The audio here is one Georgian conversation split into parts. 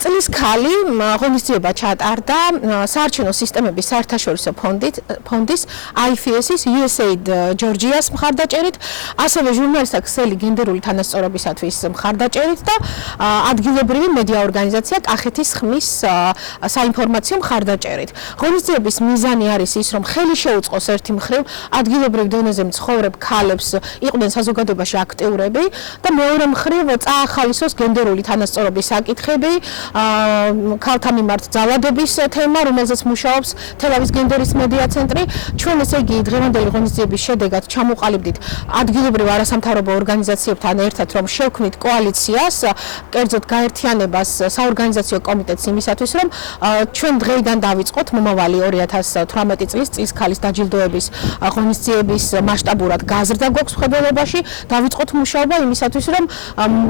წლის ქალი ღონისძიება ჩატარდა საარჩევნო სისტემების საერთაშორისო ფონდის IFS-ის USAID ჯორჯიას მხარდაჭერით, ასევე ჟურნალისტთა ქსელი გენდერული თანასწორობისათვის მხარდაჭერით და ადგილობრივი მედია ორგანიზაცია კახეთის ხმის საინფორმაციო მხარდაჭერით. ღონისძიების მიზანი არის ის, რომ ხელი შეუწყოს ერთი მხრივ ადგილობრივ დონეზე მცხოვრებ ქალებს იყვნენ საზოგადოებაში აქტიურები და მეორე მხრივ წაახალისოს გენდერული თანასწორობის საკითხები, ქალთა მიმართ ძალადობის თემა, რომელზეც მუშაობს თელავის გენდერის მედია ცენტრი. ჩვენ ესე იგი დღევანდელი ღონისძიების შედეგად ჩამოყალიბდით ადგილობრივ არასამთავრობო ორგანიზაციებთან ერთად, რომ შევქმნით კოალიციას, კერძოდ გაერთიანებას საორგანიზაციო კომიტეტს იმისათვის, რომ ჩვენ დღეიდან დავიწყოთ მომავალი 2018 წლის წლის ქალის დაჯილდოების ღონისძიების მასშტაბურად გაზრდა გვაქვს მხედველობაში, დავიწყოთ მუშაობა იმისათვის, რომ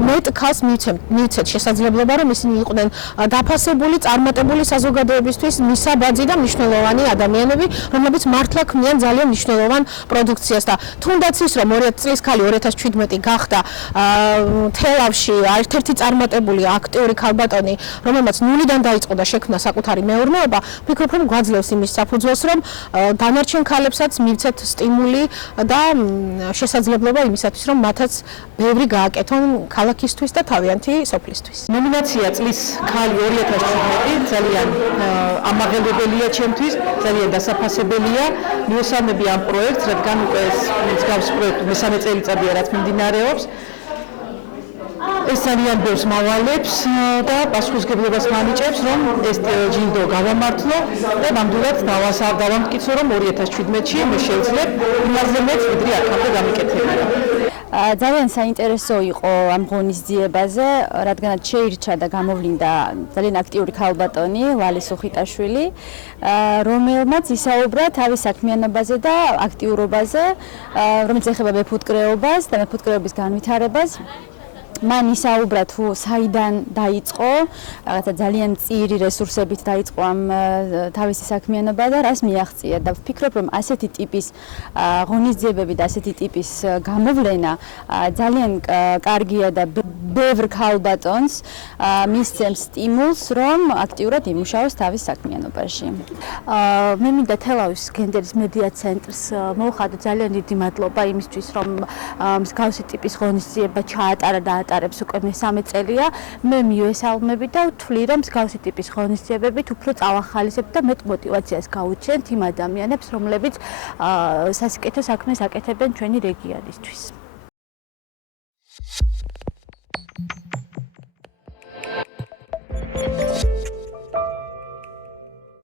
მეტ ქალს მივცეთ შესაძლებლობა, რომ ისინი იყვნენ დაფასებული, წარმატებული საზოგადოებისთვის მისაბაძი და მნიშვნელოვანი ადამიანები, რომლებიც მართლა ქმნიან ძალიან მნიშვნელოვან პროდუქციას და თუნდაც ის, რომ წლის ქალი 2017 გახდა თელავში ერთ-ერთი წარმატებული აქტიური ქალბატონი, რომელმაც ნულიდან დაიწყო და შექმნა საკუთარი მეურნეობა, ვფიქრობ, რომ გვაძლევს იმის საფუძველს, რომ დანარჩენ ქალებსაც მივცეთ სტიმული და შესაძლებლობა იმისათვის, რომ მათაც ბევრი გააკეთონ ქალაქისთვის და თავიანთი სოფლისთვის. ნომინაცია წლის ქალი 2017 ძალიან ამაღლებელია ჩემთვის, ძალიან დასაფასებელია. მივესალმები ამ პროექტს, რადგან უკვე მსგავს პროექტი მესამე წელიწადია, რაც მიმდინარეობს. ეს ძალიან ბევრს მავალებს და პასუხისგებლობას მანიჭებს, რომ ეს ჯილდო გავამართლო და ნამდვილად დავამტკიცო, რომ 2017-ში მე შევძლებ იმაზე მეც ვიდრე აქამდე გამიკეთებია. ძალიან საინტერესო იყო ამ ღონისძიებაზე, რადგანაც შეირჩა და გამოვლინდა ძალიან აქტიური ქალბატონი ლალი სუხიტაშვილი, რომელმაც ისაუბრა თავის საქმიანობაზე და აქტიურობაზე, რომელიც ეხება მეფუტკრეობას და მეფუტკრეობის განვითარებას. მან ისაუბრა თუ საიდან დაიწყო, რაღაცა ძალიან წირი რესურსებით დაიწყო ამ თავისი საქმიანობა და რას მიაღწია და ვფიქრობ, რომ ასეთი ტიპის ღონისძიებები და ასეთი ტიპის გამოვლენა ძალიან კარგია და ბევრ ქალბატონს მისცემს სტიმულს, რომ აქტიურად იმუშაოს თავის საქმიანობაში. მე მინდა თელავის გენდერის მედია ცენტრს მოვხატო ძალიან დიდი მადლობა იმისთვის, რომ მსგავსი ტიპის ღონისძიება ჩაატარა და ატარებს უკვე მესამე წელია. მე მივესალმები და ვთვლი, რომ მსგავსი ტიპის ღონისძიებებით უფრო წავახალისებ და მეტ мотиваციას გაუჩენთ იმ ადამიანებს, რომლებიც სასიკეთო საქმეს აკეთებენ ჩვენი რეგიონისთვის.